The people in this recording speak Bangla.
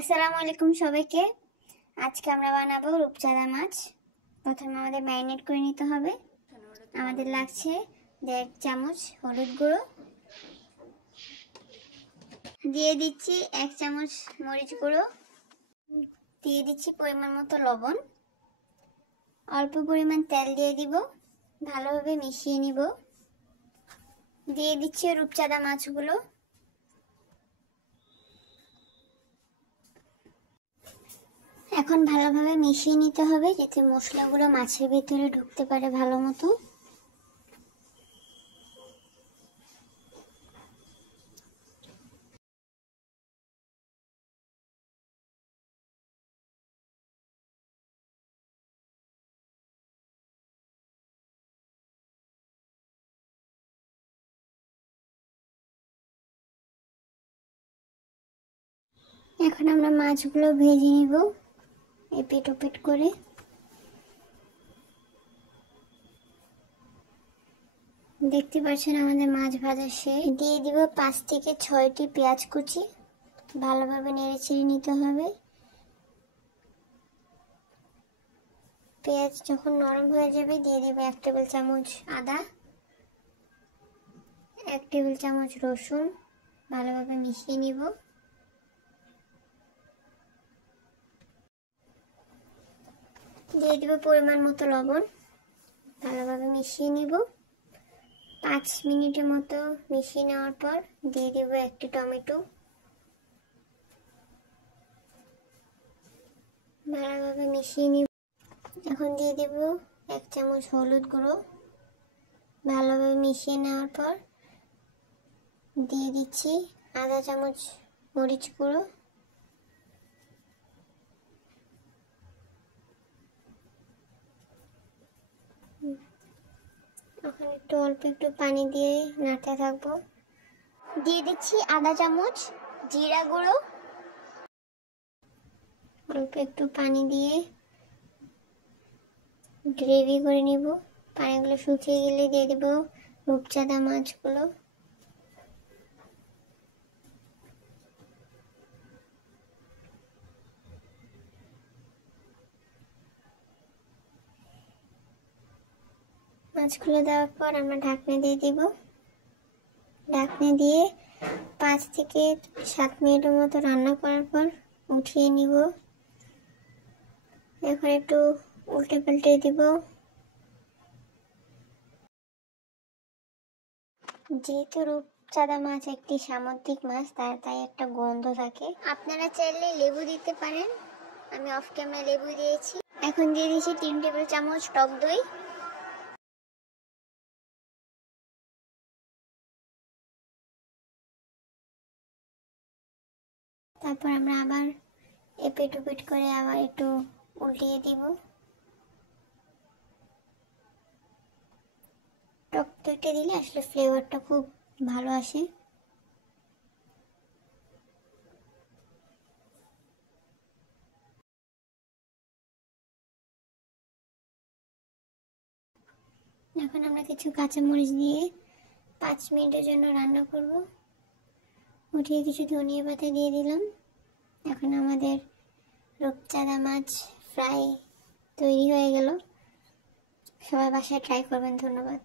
আসসালামু আলাইকুম সবাইকে। আজকে আমরা বানাবো রূপচাঁদা মাছ। প্রথমে আমাদের ম্যারিনেট করে নিতে হবে। আমাদের লাগছে 1.5 চামচ হলুদ গুঁড়ো, দিয়ে দিচ্ছি 1 চামচ মরিচ গুঁড়ো, দিয়ে দিচ্ছি পরিমাণ মতো লবণ, অল্প পরিমাণ তেল দিয়ে দিব, ভালোভাবে মিশিয়ে নিব। দিয়ে দিচ্ছি রূপচাঁদা মাছগুলো। এখন ভালোভাবে মিশিয়ে নিতে হবে যাতে মশলাগুলো মাছের ভিতরে ঢুকতে পারে ভালো মতো। এখন আমরা মাছগুলো ভেজে নিব এপিট ওপিট করে। দেখতে পাচ্ছেন আমাদের মাছ ভাজা শেষ। দিয়ে দিব 5 থেকে 6টি পেঁয়াজ কুচি, ভালোভাবে নেড়ে চেড়ে নিতে হবে। পেঁয়াজ যখন নরম হয়ে যাবে দিয়ে দিব 1 টেবিল চামচ আদা, 1 টেবিল চামচ রসুন, ভালোভাবে মিশিয়ে নিব। দিয়ে দিব পরিমাণ মতো লবণ, ভালোভাবে মিশিয়ে নিব। 5 মিনিটের মতো মিশিয়ে নেওয়ার পর দিয়ে দিব 1টি টমেটো, ভালোভাবে মিশিয়ে নিব। এখন দিয়ে দিব 1 চামচ হলুদ গুঁড়ো, ভালোভাবে মিশিয়ে নেওয়ার পর দিয়ে দিচ্ছি আধা চামচ মরিচ গুঁড়ো, এখন অল্প একটু পানি দিয়ে নাড়তে থাকবো। দিয়ে দিচ্ছি আধা চামচ জিরা গুঁড়ো, অল্প একটু পানি দিয়ে গ্রেভি করে নিব। পানিগুলো শুকিয়ে গেলে দিয়ে দেব রূপচাঁদা মাছগুলো। মাছগুলো দেওয়ার পর আমরা ঢাকনা দিয়ে দিব। ঢাকনা দিয়ে 5 থেকে 7 মিনিটের মতো রান্না করার পর উঠিয়ে নিব। এখন একটু উল্টে পাল্টে দিব। যেহেতু রূপচাঁদা মাছ একটি সামুদ্রিক মাছ, তাই একটা গন্ধ থাকে। আপনারা চাইলে লেবু দিতে পারেন, আমি অফ ক্যামেরা লেবু দিয়েছি। এখন দিয়ে দিচ্ছি 3 টেবিল চামচ টক দই। তারপর আমরা আবার এপিট ওপিট করে আবার একটু উল্টিয়ে দিব। টক দইটা দিলে আসলে ফ্লেভারটা খুব ভালো আসে। এখন আমরা কিছু কাঁচামরিচ দিয়ে 5 মিনিটের জন্য রান্না করব। উঠিয়ে কিছু ধনিয়া পাতা দিয়ে দিলাম। এখন আমাদের রূপচাঁদা মাছ ফ্রাই তৈরি হয়ে গেল। সবাই বাসায় ট্রাই করবেন। ধন্যবাদ।